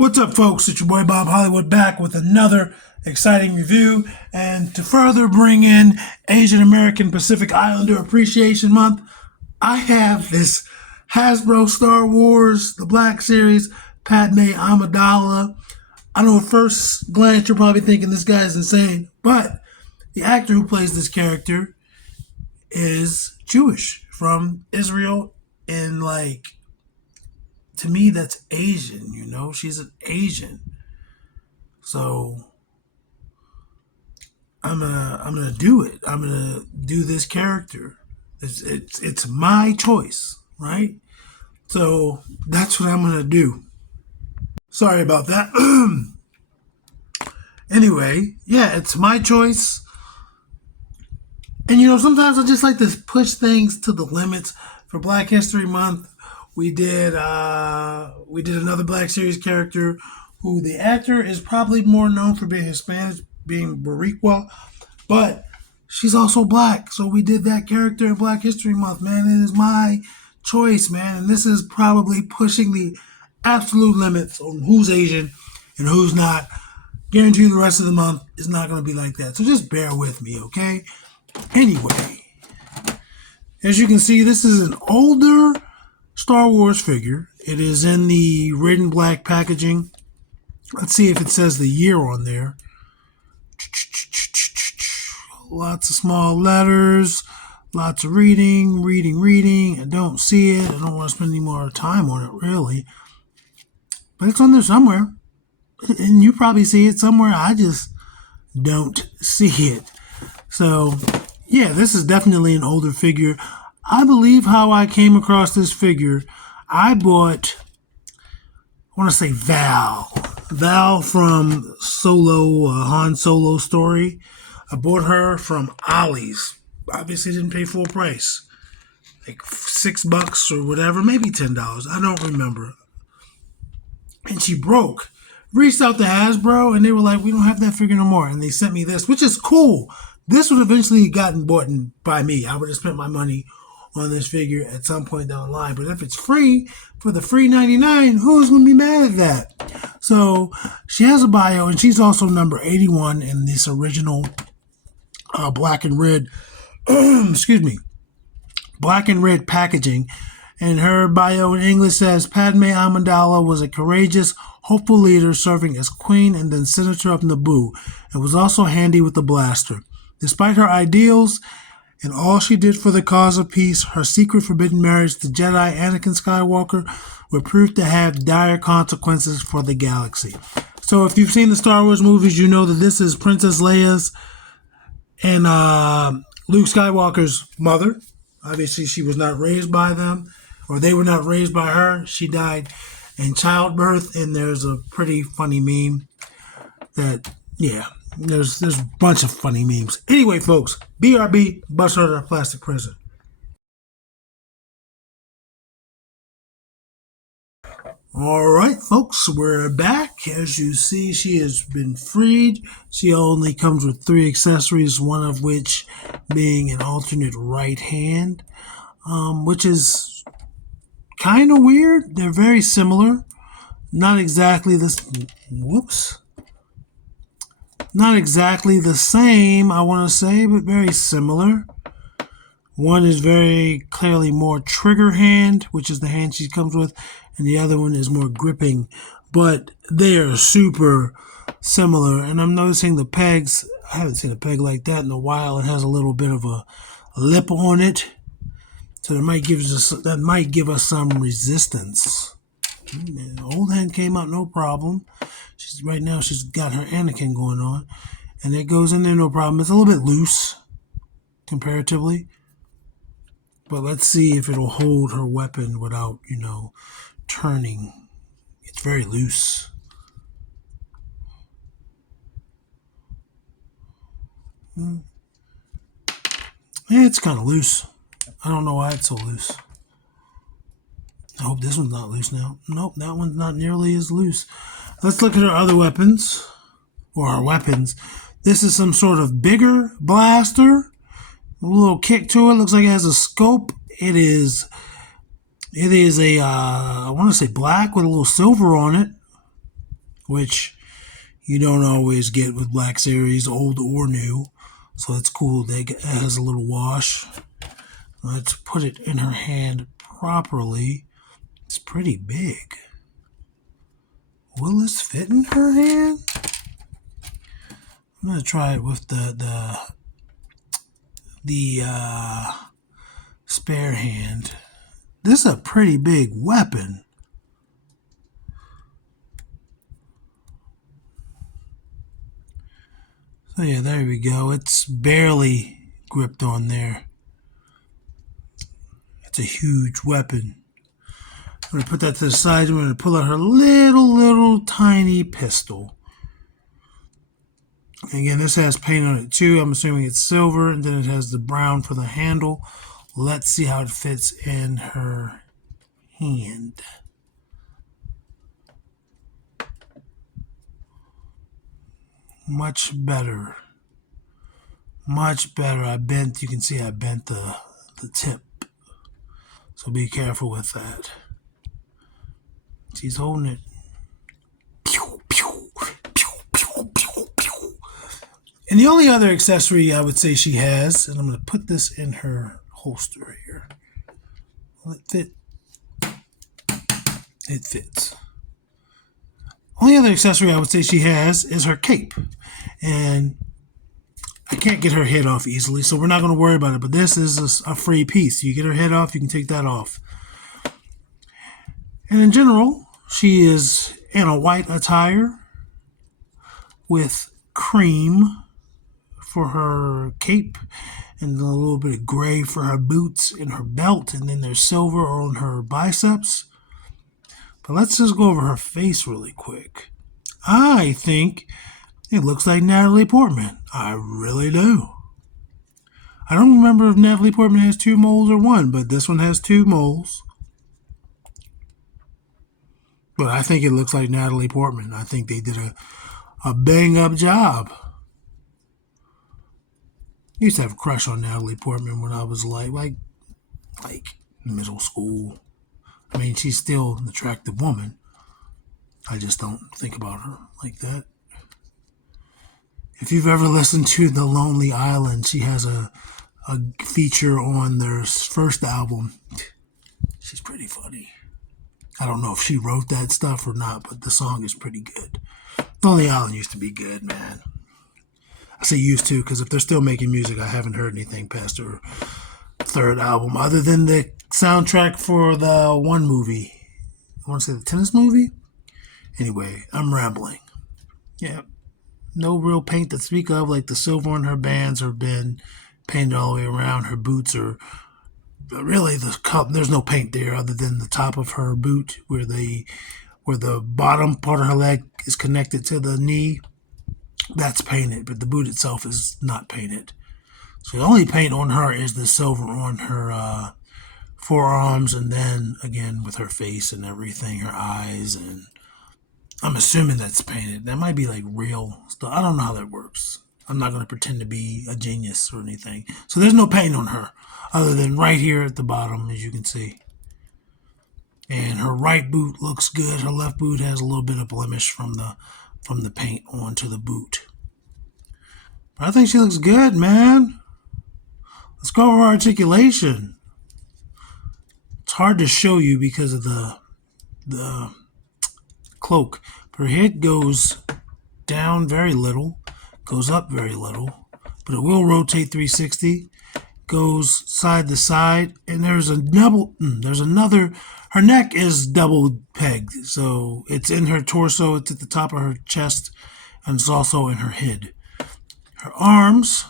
What's up, folks? It's your boy Bob Hollywood back with another exciting review. And to further bring in Asian American Pacific Islander Appreciation Month, I have this Hasbro Star Wars, the Black Series, Padmé Amidala. I know at first glance you're probably thinking this guy is insane, but the actor who plays this character is Jewish from Israel, and to me, that's Asian, She's an Asian. So I'm gonna do it. I'm gonna do this character. It's my choice, right? So that's what I'm gonna do. Sorry about that. Anyway, yeah, it's my choice. And sometimes I just like to push things to the limits. For Black History Month, we did another Black Series character who the actor is probably more known for being Hispanic, being Boricua, but she's also black. So we did that character in Black History Month, man. It is my choice, man. And this is probably pushing the absolute limits on who's Asian and who's not. Guarantee you the rest of the month is not going to be like that. So just bear with me, okay? Anyway, as you can see, this is an older Star Wars figure. It is in the red and black packaging. Let's see if it says the year on there. Lots of small letters, lots of reading. I don't see it. I don't want to spend any more time on it, really. But it's on there somewhere. And you probably see it somewhere. I just don't see it. So, yeah, this is definitely an older figure. I believe how I came across this figure, I bought, I want to say Val from Han Solo story. I bought her from Ollie's. Obviously didn't pay full price. Like $6 or whatever, maybe $10. I don't remember. And she broke. Reached out to Hasbro and they were like, we don't have that figure no more. And they sent me this, which is cool. This would have eventually gotten bought by me. I would have spent my money on this figure at some point down the line. But if it's free for the free 99, who's going to be mad at that? So she has a bio, and she's also number 81 in this original black and red, black and red packaging. And her bio in English says, Padmé Amidala was a courageous, hopeful leader serving as queen and then senator of Naboo, and was also handy with the blaster. Despite her ideals and all she did for the cause of peace, her secret forbidden marriage to Jedi Anakin Skywalker would prove to have dire consequences for the galaxy. So if you've seen the Star Wars movies, you know that this is Princess Leia's and Luke Skywalker's mother. Obviously, she was not raised by them, or they were not raised by her. She died in childbirth, and there's a pretty funny meme that, yeah, there's a bunch of funny memes. Anyway, folks, BRB, bust her out of plastic prison. All right, folks, we're back. As you see, she has been freed. She only comes with 3 accessories, one of which being an alternate right hand, which is kind of weird. They're very similar. Not exactly this. Whoops. Not exactly the same, I want to say, but very similar. One is very clearly more trigger hand, which is the hand she comes with, and the other one is more gripping. But they are super similar. And I'm noticing the pegs. I haven't seen a peg like that in a while. It has a little bit of a lip on it. So that might give us some resistance. Old hand came out no problem. Right now she's got her Anakin going on, and it goes in there no problem. It's a little bit loose comparatively, but let's see if it'll hold her weapon without turning. It's very loose. Yeah, it's kind of loose. I don't know why it's so loose. I hope this one's not loose now. Nope, that one's not nearly as loose. Let's look at our other weapons, or our weapons. This is some sort of bigger blaster. A little kick to it. Looks like it has a scope. It is a, I want to say black with a little silver on it. which you don't always get with Black Series, old or new. So it's cool that it has a little wash. Let's put it in her hand properly. It's pretty big. Will this fit in her hand? I'm gonna try it with the spare hand. This is a pretty big weapon. So yeah, there we go. It's barely gripped on there. It's a huge weapon. I'm going to put that to the side. I'm going to pull out her little tiny pistol. Again, this has paint on it too. I'm assuming it's silver, and then it has the brown for the handle. Let's see how it fits in her hand. Much better. Much better. You can see I bent the tip. So be careful with that. She's holding it. Pew, pew, pew, pew, pew, pew. And the only other accessory I would say she has, and I'm going to put this in her holster here. Will it fit? It fits. Only other accessory I would say she has is her cape. And I can't get her head off easily, so we're not going to worry about it. But this is a free piece. You get her head off, you can take that off. And in general, she is in a white attire with cream for her cape and a little bit of gray for her boots and her belt, and then there's silver on her biceps. But let's just go over her face really quick. I think it looks like Natalie Portman. I really do. I don't remember if Natalie Portman has 2 moles or 1, but this one has 2 moles. But I think it looks like Natalie Portman. I think they did a bang-up job. I used to have a crush on Natalie Portman when I was like middle school. I mean, she's still an attractive woman. I just don't think about her like that. If you've ever listened to The Lonely Island, she has a feature on their first album. She's pretty funny. I don't know if she wrote that stuff or not, but the song is pretty good. Lonely Island used to be good, man. I say used to because if they're still making music, I haven't heard anything past their 3rd album other than the soundtrack for the one movie. I want to say the tennis movie? Anyway, I'm rambling. Yeah, no real paint to speak of, like the silver on her bands have been painted all the way around. Her boots are really there's no paint there other than the top of her boot where the bottom part of her leg is connected to the knee. That's painted, but the boot itself is not painted. So the only paint on her is the silver on her forearms, and then again with her face and everything, her eyes, and I'm assuming that's painted. That might be like real stuff. I don't know how that works. I'm not going to pretend to be a genius or anything. So there's no paint on her other than right here at the bottom, as you can see. And her right boot looks good. Her left boot has a little bit of blemish from the paint onto the boot. But I think she looks good, man. Let's go over articulation. It's hard to show you because of the cloak. Her head goes down very little, goes up very little, but it will rotate 360, goes side to side, and there's another, her neck is double pegged, so it's in her torso, it's at the top of her chest, and it's also in her head. Her arms,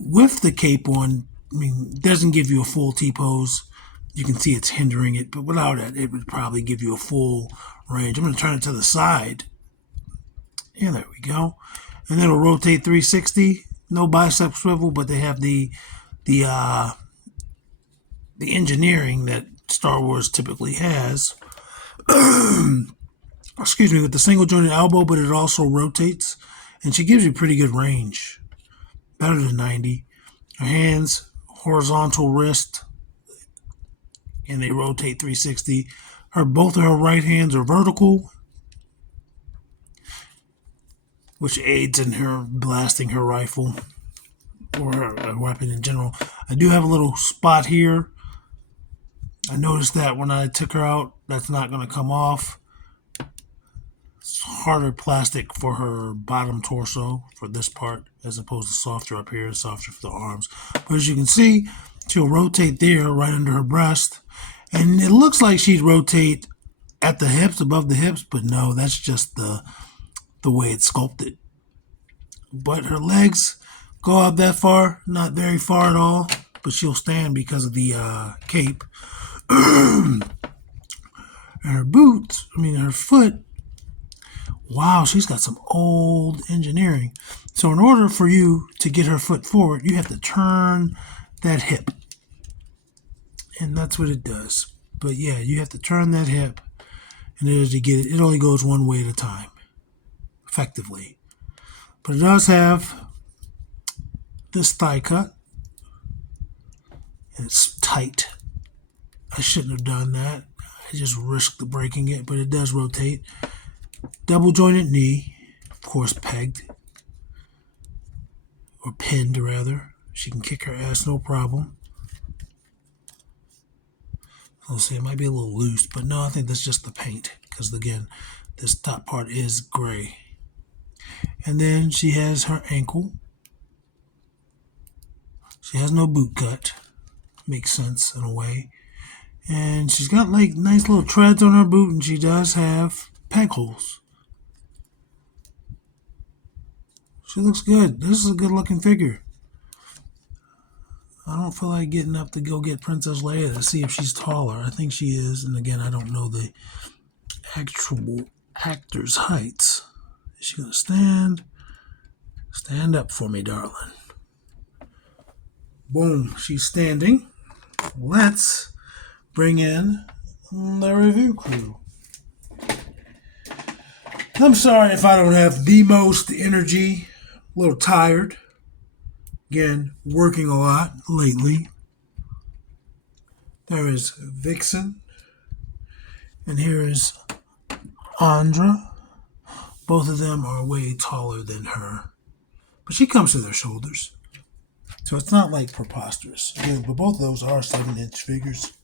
with the cape on, doesn't give you a full T-pose. You can see it's hindering it, but without it, it would probably give you a full range. I'm going to turn it to the side. Yeah, there we go. And then it'll rotate 360. No bicep swivel, but they have the engineering that Star Wars typically has. Excuse me, with the single jointed elbow, but it also rotates. And she gives you pretty good range. Better than 90. Her hands, horizontal wrist, and they rotate 360. Both of her right hands are vertical, which aids in her blasting her rifle or her weapon in general. I do have a little spot here. I noticed that when I took her out, that's not going to come off. It's harder plastic for her bottom torso for this part, as opposed to softer up here and softer for the arms. But as you can see, she'll rotate there right under her breast. And it looks like she'd rotate at the hips, above the hips, but no, that's just the way it's sculpted. But her legs go up that far, not very far at all, but she'll stand because of the cape. And her boots, her foot, wow, she's got some old engineering. So in order for you to get her foot forward, you have to turn that hip. And that's what it does. But yeah, you have to turn that hip in order to get it. It only goes one way at a time, effectively. But it does have this thigh cut. And it's tight. I shouldn't have done that. I just risked breaking it, but it does rotate. Double jointed knee, of course pegged. Or pinned, rather. She can kick her ass, no problem. Let's see, it might be a little loose, but no, I think that's just the paint. Because again, this top part is gray. And then she has her ankle. She has no boot cut. Makes sense in a way. And she's got like nice little treads on her boot, and she does have peg holes. She looks good. This is a good looking figure. I don't feel like getting up to go get Princess Leia to see if she's taller. I think she is. And again, I don't know the actual actor's heights. Is she going to stand? Stand up for me, darling. Boom. She's standing. Let's bring in the review crew. I'm sorry if I don't have the most energy. A little tired. Again, working a lot lately. There is Vixen. And here is Andra. Both of them are way taller than her. But she comes to their shoulders. So it's not like preposterous. Again, but both of those are 7-inch figures.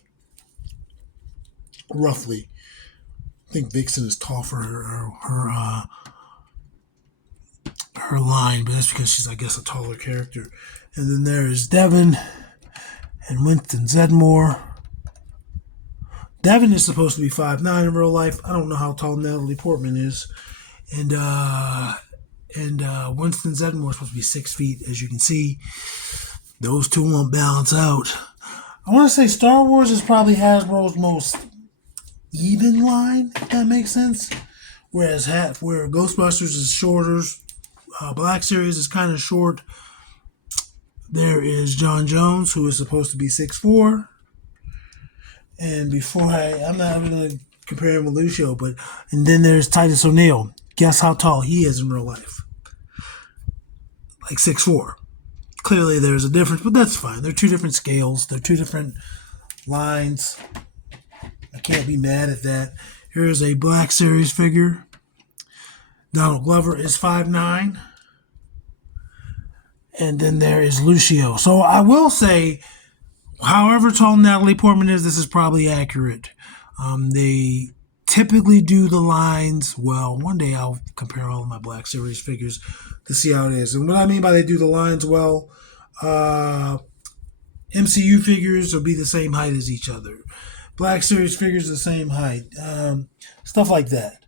Roughly. I think Vixen is tall for her line, but that's because she's, I guess, a taller character. And then there is Devin and Winston Zedmore. Devin is supposed to be 5'9" in real life. I don't know how tall Natalie Portman is. And Winston Zedmore is supposed to be 6 feet. As you can see, those two won't balance out. I want to say Star Wars is probably Hasbro's most even line, if that makes sense. Whereas where Ghostbusters is shorter, Black Series is kind of short. There is John Jones, who is supposed to be 6'4". And I'm not even going to compare him with Lucio, and then there's Titus O'Neil. Guess how tall he is in real life? Like 6'4". Clearly there's a difference, but that's fine. They're two different scales. They're two different lines. I can't be mad at that. Here is a Black Series figure. Donald Glover is 5'9". And then there is Lucio. So I will say, however tall Natalie Portman is, this is probably accurate. They typically do the lines well. One day I'll compare all of my Black Series figures to see how it is. And what I mean by they do the lines well, MCU figures will be the same height as each other. Black Series figures the same height. Stuff like that.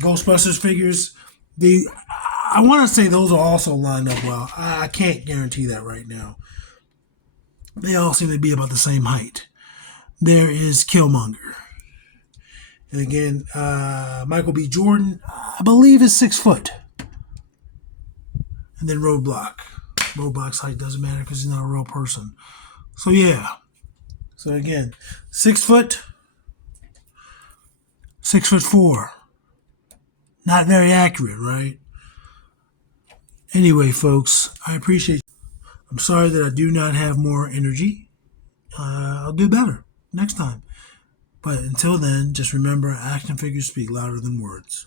Ghostbusters figures, I want to say those are also lined up well. I can't guarantee that right now. They all seem to be about the same height. There is Killmonger. And again, Michael B. Jordan, I believe, is 6 foot. And then Roadblock. Roadblock's height doesn't matter because he's not a real person. So yeah. So again, 6 foot, 6'4". Not very accurate, right? Anyway, folks, I appreciate you. I'm sorry that I do not have more energy. I'll do better next time. But until then, just remember, action figures speak louder than words.